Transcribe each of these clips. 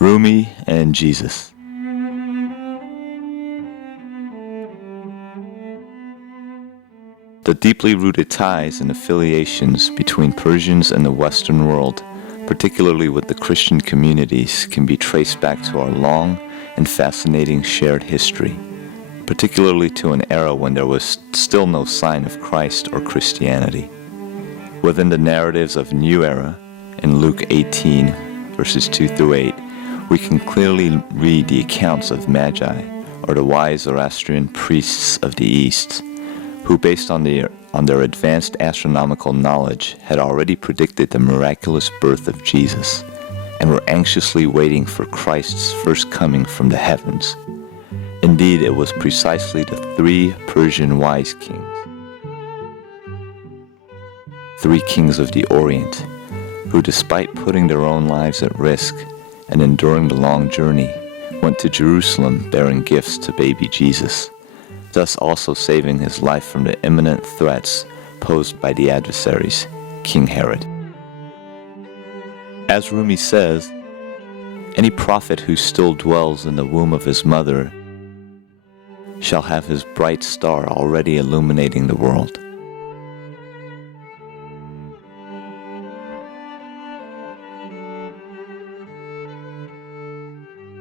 Rumi and Jesus. The deeply rooted ties and affiliations between Persians and the Western world, particularly with the Christian communities, can be traced back to our long and fascinating shared history, particularly to an era when there was still no sign of Christ or Christianity. Within the narratives of New Era, in Luke 18, verses 2 through 8, we can clearly read the accounts of Magi, or the wise Zoroastrian priests of the East, who, based on their advanced astronomical knowledge, had already predicted the miraculous birth of Jesus, and were anxiously waiting for Christ's first coming from the heavens. Indeed, it was precisely the three Persian wise kings, three kings of the Orient, who, despite putting their own lives at risk and enduring the long journey, went to Jerusalem bearing gifts to baby Jesus, thus also saving his life from the imminent threats posed by the adversaries, King Herod. As Rumi says, any prophet who still dwells in the womb of his mother shall have his bright star already illuminating the world.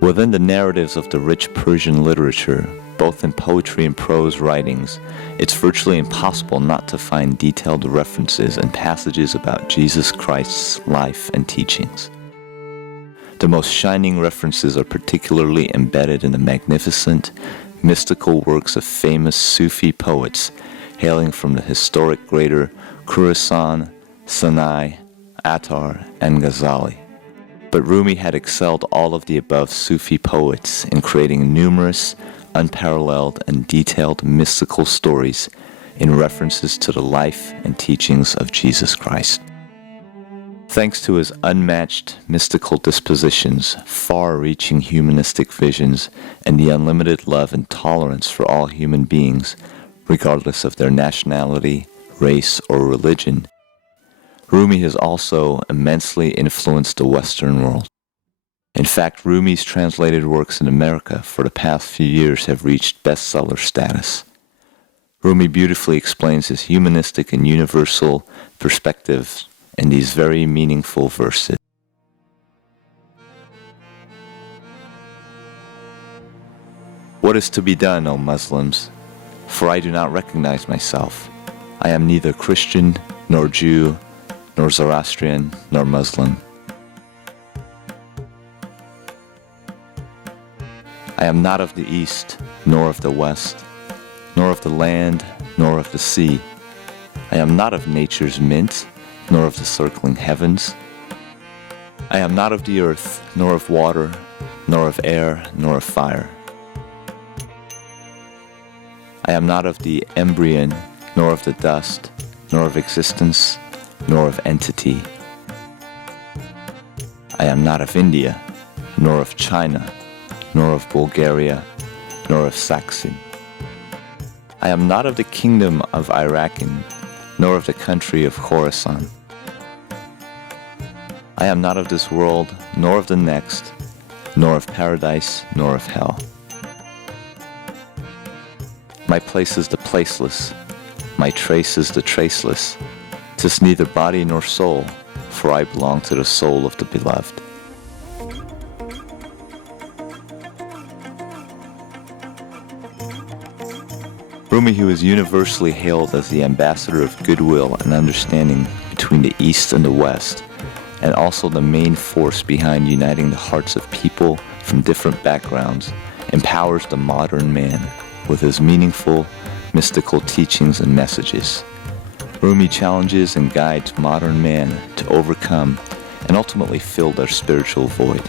Within the narratives of the rich Persian literature, both in poetry and prose writings, it's virtually impossible not to find detailed references and passages about Jesus Christ's life and teachings. The most shining references are particularly embedded in the magnificent, mystical works of famous Sufi poets hailing from the historic greater Khorasan, Sanai, Attar, and Ghazai. But Rumi had excelled all of the above Sufi poets in creating numerous, unparalleled, and detailed mystical stories in references to the life and teachings of Jesus Christ. Thanks to his unmatched mystical dispositions, far-reaching humanistic visions, and the unlimited love and tolerance for all human beings, regardless of their nationality, race, or religion, Rumi has also immensely influenced the Western world. In fact, Rumi's translated works in America for the past few years have reached bestseller status. Rumi beautifully explains his humanistic and universal perspectives in these very meaningful verses. What is to be done, O Muslims? For I do not recognize myself. I am neither Christian, nor Jew, nor Zoroastrian, nor Muslim. I am not of the East, nor of the West, nor of the land, nor of the sea. I am not of nature's mint, nor of the circling heavens. I am not of the earth, nor of water, nor of air, nor of fire. I am not of the embryon, nor of the dust, nor of existence, nor of entity. I am not of India, nor of China, nor of Bulgaria, nor of Saxon. I am not of the kingdom of Iraqin, nor of the country of Khorasan. I am not of this world, nor of the next, nor of paradise, nor of hell. My place is the placeless, my trace is the traceless. 'Tis neither body nor soul, for I belong to the soul of the beloved. Rumi, who is universally hailed as the ambassador of goodwill and understanding between the East and the West, and also the main force behind uniting the hearts of people from different backgrounds, empowers the modern man with his meaningful, mystical teachings and messages. Rumi challenges and guides modern man to overcome and ultimately fill their spiritual void.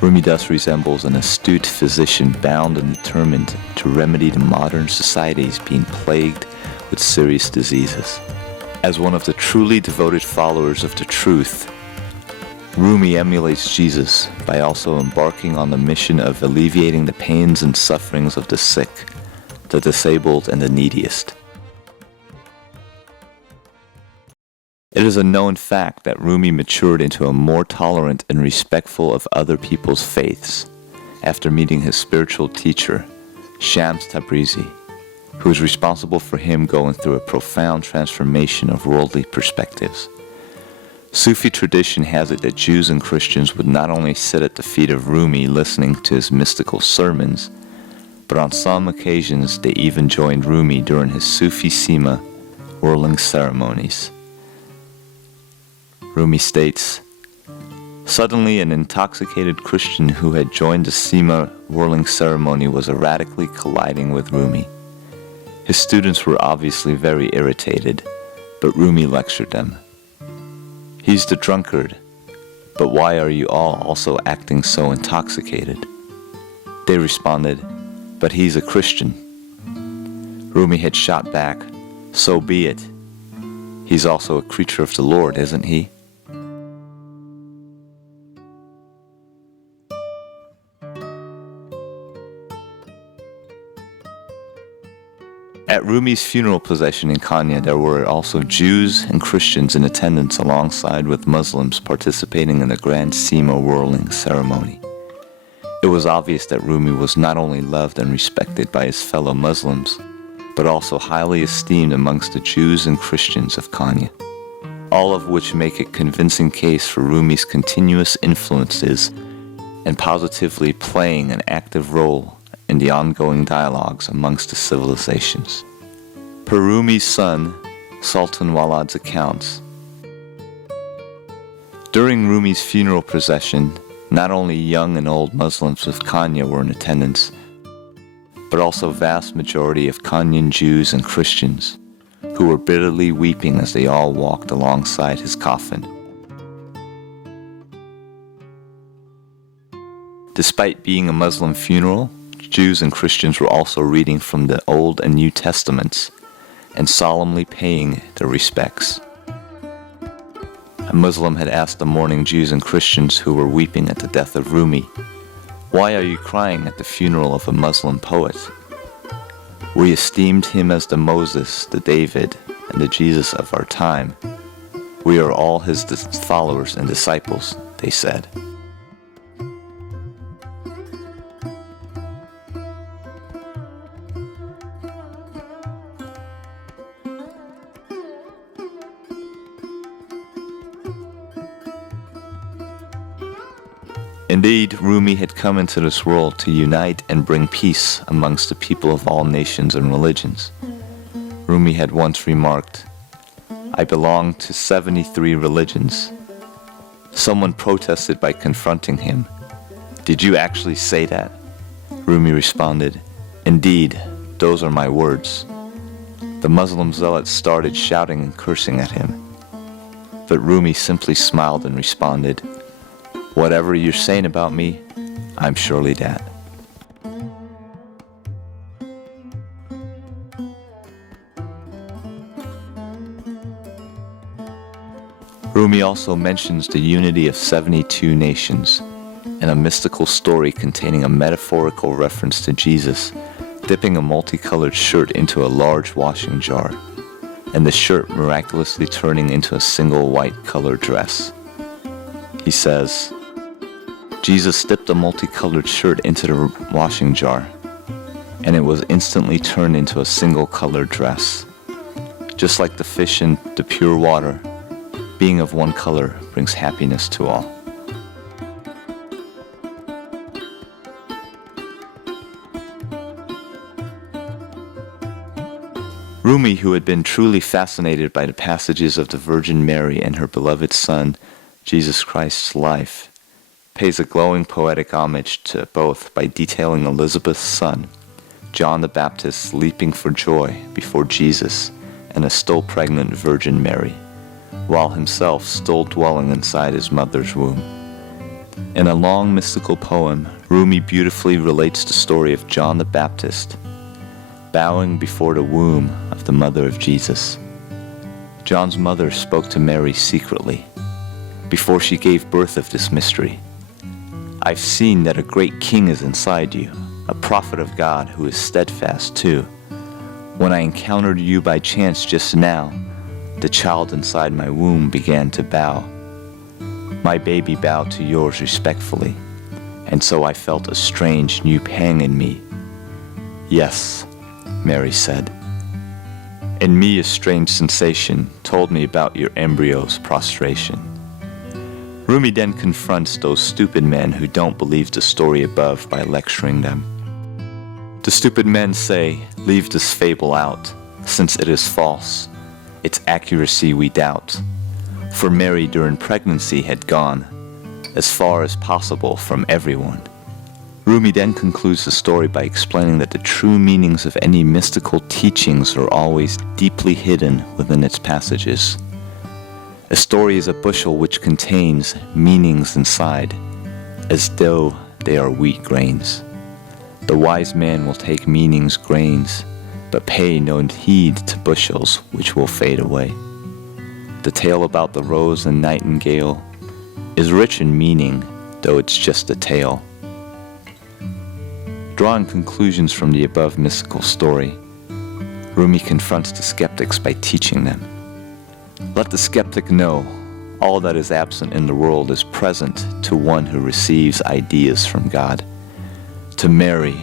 Rumi thus resembles an astute physician bound and determined to remedy the modern societies being plagued with serious diseases. As one of the truly devoted followers of the truth, Rumi emulates Jesus by also embarking on the mission of alleviating the pains and sufferings of the sick, the disabled, and the neediest. It is a known fact that Rumi matured into a more tolerant and respectful of other people's faiths after meeting his spiritual teacher, Shams Tabrizi, who was responsible for him going through a profound transformation of worldly perspectives. Sufi tradition has it that Jews and Christians would not only sit at the feet of Rumi listening to his mystical sermons, but on some occasions they even joined Rumi during his Sufi Sima whirling ceremonies. Rumi states, "Suddenly an intoxicated Christian who had joined the Sima whirling ceremony was erratically colliding with Rumi. His students were obviously very irritated, but Rumi lectured them. 'He's the drunkard, but why are you all also acting so intoxicated?' They responded, 'But he's a Christian.' Rumi had shot back, 'So be it. He's also a creature of the Lord, isn't he?' At Rumi's funeral procession in Konya, there were also Jews and Christians in attendance alongside with Muslims participating in the grand Sima whirling ceremony. It was obvious that Rumi was not only loved and respected by his fellow Muslims, but also highly esteemed amongst the Jews and Christians of Konya, all of which make a convincing case for Rumi's continuous influences and positively playing an active role in the ongoing dialogues amongst the civilizations. Per Rumi's son, Sultan Walad's accounts, during Rumi's funeral procession, not only young and old Muslims of Konya were in attendance, but also a vast majority of Konyan Jews and Christians, who were bitterly weeping as they all walked alongside his coffin. Despite being a Muslim funeral, Jews and Christians were also reading from the Old and New Testaments and solemnly paying their respects. A Muslim had asked the mourning Jews and Christians who were weeping at the death of Rumi, "Why are you crying at the funeral of a Muslim poet? We esteemed him as the Moses, the David, and the Jesus of our time. We are all his followers and disciples," they said. Indeed, Rumi had come into this world to unite and bring peace amongst the people of all nations and religions. Rumi had once remarked, "I belong to 73 religions." Someone protested by confronting him. "Did you actually say that?" Rumi responded, "Indeed, those are my words." The Muslim zealots started shouting and cursing at him. But Rumi simply smiled and responded, "Whatever you're saying about me, I'm surely that." Rumi also mentions the unity of 72 nations and a mystical story containing a metaphorical reference to Jesus dipping a multicolored shirt into a large washing jar, and the shirt miraculously turning into a single white-colored dress. He says, "Jesus dipped a multicolored shirt into the washing jar, and it was instantly turned into a single-colored dress. Just like the fish in the pure water, being of one color brings happiness to all." Rumi, who had been truly fascinated by the passages of the Virgin Mary and her beloved Son, Jesus Christ's life, pays a glowing poetic homage to both by detailing Elizabeth's son, John the Baptist, leaping for joy before Jesus and a still pregnant Virgin Mary, while himself still dwelling inside his mother's womb. In a long mystical poem, Rumi beautifully relates the story of John the Baptist bowing before the womb of the mother of Jesus. John's mother spoke to Mary secretly before she gave birth of this mystery. "I've seen that a great king is inside you, a prophet of God who is steadfast too. When I encountered you by chance just now, the child inside my womb began to bow. My baby bowed to yours respectfully, and so I felt a strange new pang in me. Yes, Mary said. In me a strange sensation told me about your embryo's prostration. Rumi then confronts those stupid men who don't believe the story above by lecturing them. The stupid men say, leave this fable out, since it is false. Its accuracy we doubt. For Mary during pregnancy had gone as far as possible from everyone. Rumi then concludes the story by explaining that the true meanings of any mystical teachings are always deeply hidden within its passages. A story is a bushel which contains meanings inside, as though they are wheat grains. The wise man will take meanings grains, but pay no heed to bushels which will fade away. The tale about the rose and nightingale is rich in meaning, though it's just a tale. Drawing conclusions from the above mystical story, Rumi confronts the skeptics by teaching them. Let the skeptic know all that is absent in the world is present to one who receives ideas from God. To Mary,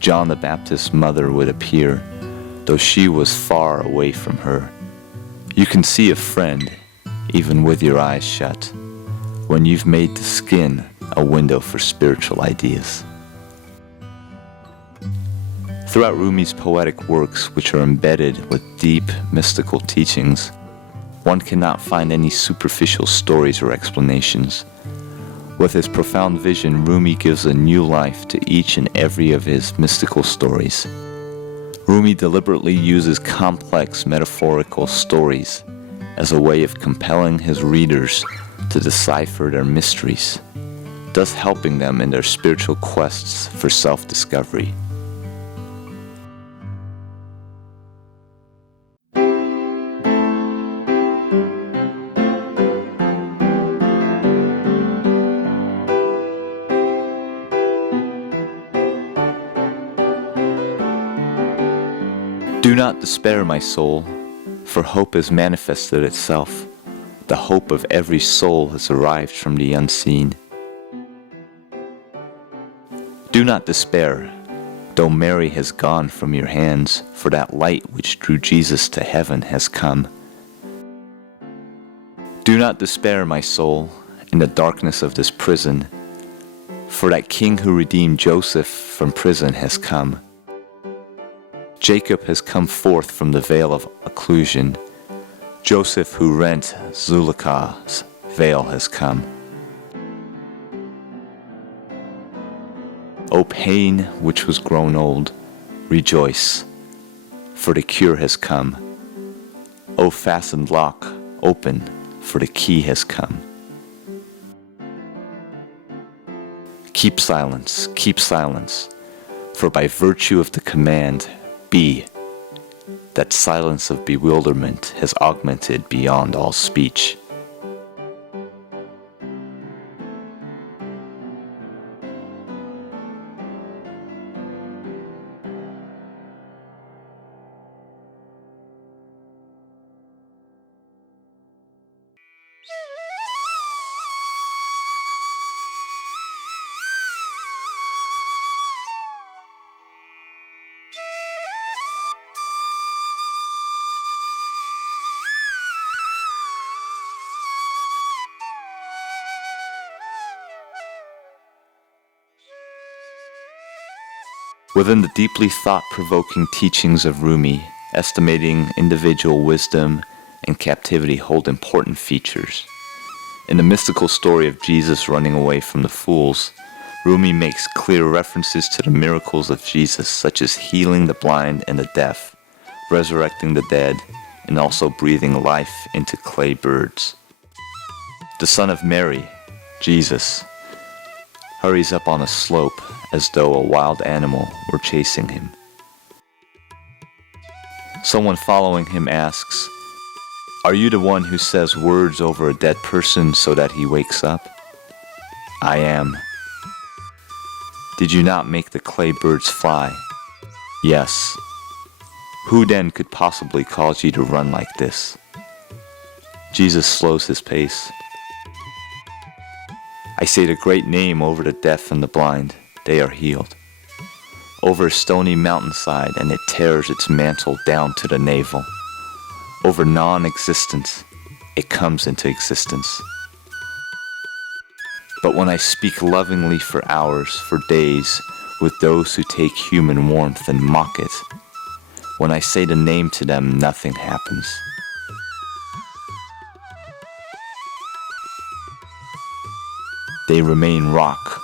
John the Baptist's mother would appear, though she was far away from her. You can see a friend, even with your eyes shut, when you've made the skin a window for spiritual ideas. Throughout Rumi's poetic works, which are embedded with deep mystical teachings, one cannot find any superficial stories or explanations. With his profound vision, Rumi gives a new life to each and every of his mystical stories. Rumi deliberately uses complex metaphorical stories as a way of compelling his readers to decipher their mysteries, thus helping them in their spiritual quests for self-discovery. Do not despair, my soul, for hope has manifested itself. The hope of every soul has arrived from the unseen. Do not despair, though Mary has gone from your hands, for that light which drew Jesus to heaven has come. Do not despair, my soul, in the darkness of this prison, for that King who redeemed Joseph from prison has come. Jacob has come forth from the veil of occlusion. Joseph, who rent Zuleika's veil, has come. O pain which was grown old, rejoice, for the cure has come. O fastened lock, open, for the key has come. Keep silence, for by virtue of the command, be, that silence of bewilderment has augmented beyond all speech. Within the deeply thought-provoking teachings of Rumi, estimating individual wisdom and captivity hold important features. In the mystical story of Jesus running away from the fools, Rumi makes clear references to the miracles of Jesus, such as healing the blind and the deaf, resurrecting the dead, and also breathing life into clay birds. The son of Mary, Jesus, hurries up on a slope as though a wild animal were chasing him. Someone following him asks, "Are you the one who says words over a dead person so that he wakes up?" "I am." "Did you not make the clay birds fly?" "Yes." "Who then could possibly cause you to run like this?" Jesus slows his pace. I say the great name over the deaf and the blind, they are healed. Over a stony mountainside, and it tears its mantle down to the navel. Over non-existence, it comes into existence. But when I speak lovingly for hours, for days, with those who take human warmth and mock it, when I say the name to them, nothing happens. They remain rock,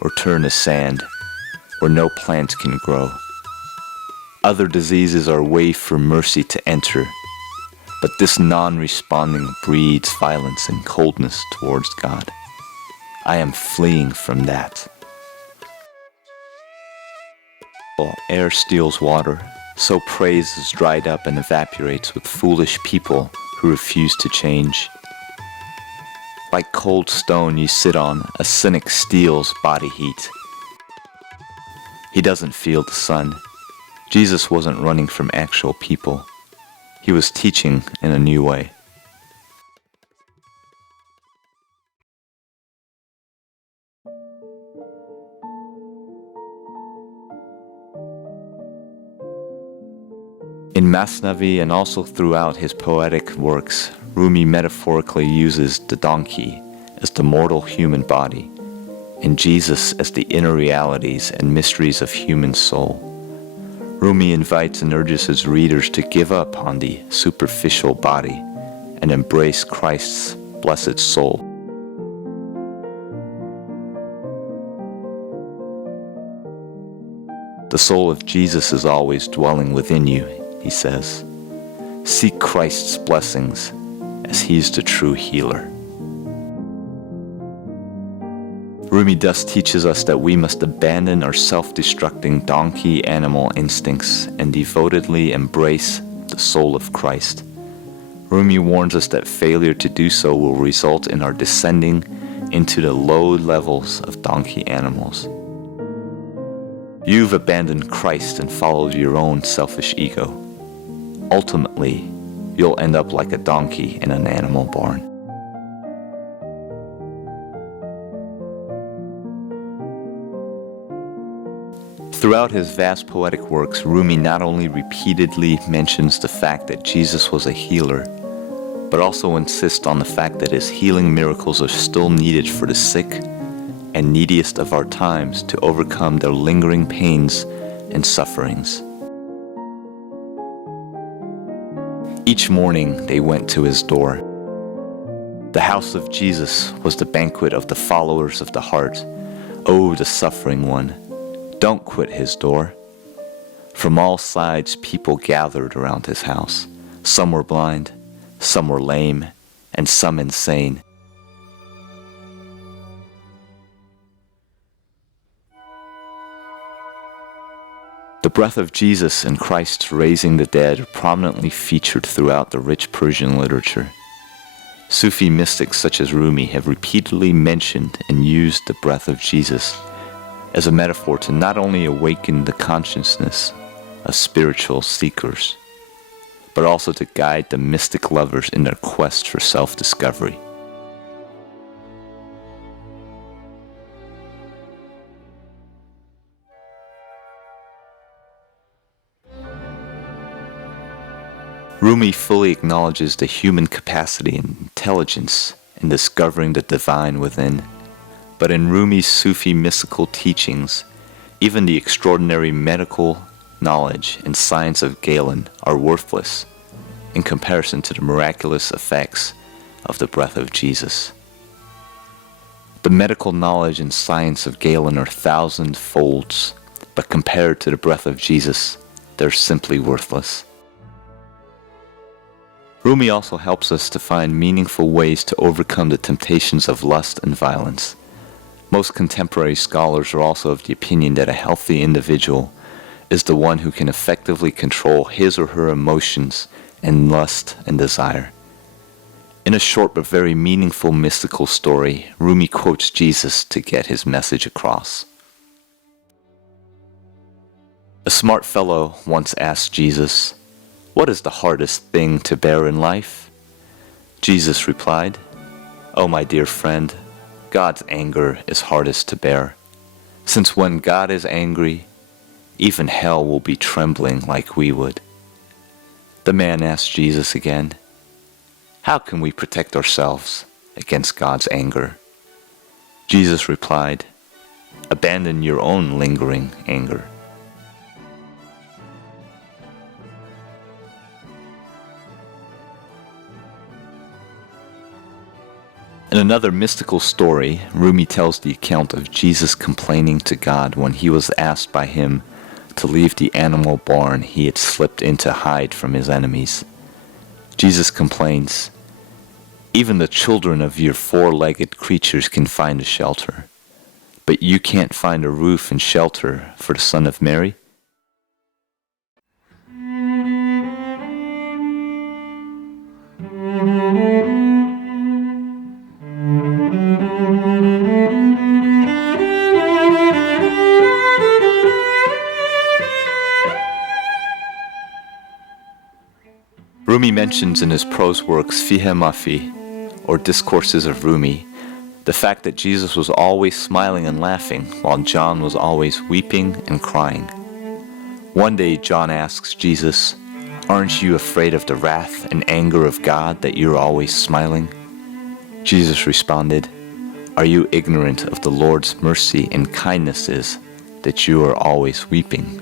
or turn to sand, where no plant can grow. Other diseases are a way for mercy to enter, but this non-responding breeds violence and coldness towards God. I am fleeing from that. While air steals water, so praise is dried up and evaporates with foolish people who refuse to change. Like cold stone you sit on, a cynic steals body heat. He doesn't feel the sun. Jesus wasn't running from actual people. He was teaching in a new way. In Masnavi and also throughout his poetic works, Rumi metaphorically uses the donkey as the mortal human body, and Jesus as the inner realities and mysteries of human soul. Rumi invites and urges his readers to give up on the superficial body and embrace Christ's blessed soul. The soul of Jesus is always dwelling within you, he says. Seek Christ's blessings, as he's the true healer. Rumi thus teaches us that we must abandon our self-destructing donkey animal instincts and devotedly embrace the soul of Christ. Rumi warns us that failure to do so will result in our descending into the low levels of donkey animals. You've abandoned Christ and followed your own selfish ego. Ultimately, you'll end up like a donkey in an animal barn. Throughout his vast poetic works, Rumi not only repeatedly mentions the fact that Jesus was a healer, but also insists on the fact that his healing miracles are still needed for the sick and neediest of our times to overcome their lingering pains and sufferings. Each morning they went to his door. The house of Jesus was the banquet of the followers of the heart. Oh, the suffering one, don't quit his door. From all sides people gathered around his house. Some were blind, some were lame, and some insane. The breath of Jesus and Christ's raising the dead are prominently featured throughout the rich Persian literature. Sufi mystics such as Rumi have repeatedly mentioned and used the breath of Jesus as a metaphor to not only awaken the consciousness of spiritual seekers, but also to guide the mystic lovers in their quest for self-discovery. Rumi fully acknowledges the human capacity and intelligence in discovering the divine within. But in Rumi's Sufi mystical teachings, even the extraordinary medical knowledge and science of Galen are worthless in comparison to the miraculous effects of the breath of Jesus. The medical knowledge and science of Galen are thousand-folds, but compared to the breath of Jesus, they're simply worthless. Rumi also helps us to find meaningful ways to overcome the temptations of lust and violence. Most contemporary scholars are also of the opinion that a healthy individual is the one who can effectively control his or her emotions and lust and desire. In a short but very meaningful mystical story, Rumi quotes Jesus to get his message across. A smart fellow once asked Jesus, "What is the hardest thing to bear in life?" Jesus replied, "Oh, my dear friend, God's anger is hardest to bear, since when God is angry, even hell will be trembling like we would." The man asked Jesus again, "How can we protect ourselves against God's anger?" Jesus replied, "Abandon your own lingering anger." In another mystical story, Rumi tells the account of Jesus complaining to God when he was asked by him to leave the animal barn he had slipped in to hide from his enemies. Jesus complains, "Even the children of your four-legged creatures can find a shelter, but you can't find a roof and shelter for the Son of Mary?" Rumi mentions in his prose works Fihe Mafi, or Discourses of Rumi, the fact that Jesus was always smiling and laughing, while John was always weeping and crying. One day John asks Jesus, "Aren't you afraid of the wrath and anger of God that you're always smiling?" Jesus responded, "Are you ignorant of the Lord's mercy and kindnesses that you are always weeping?"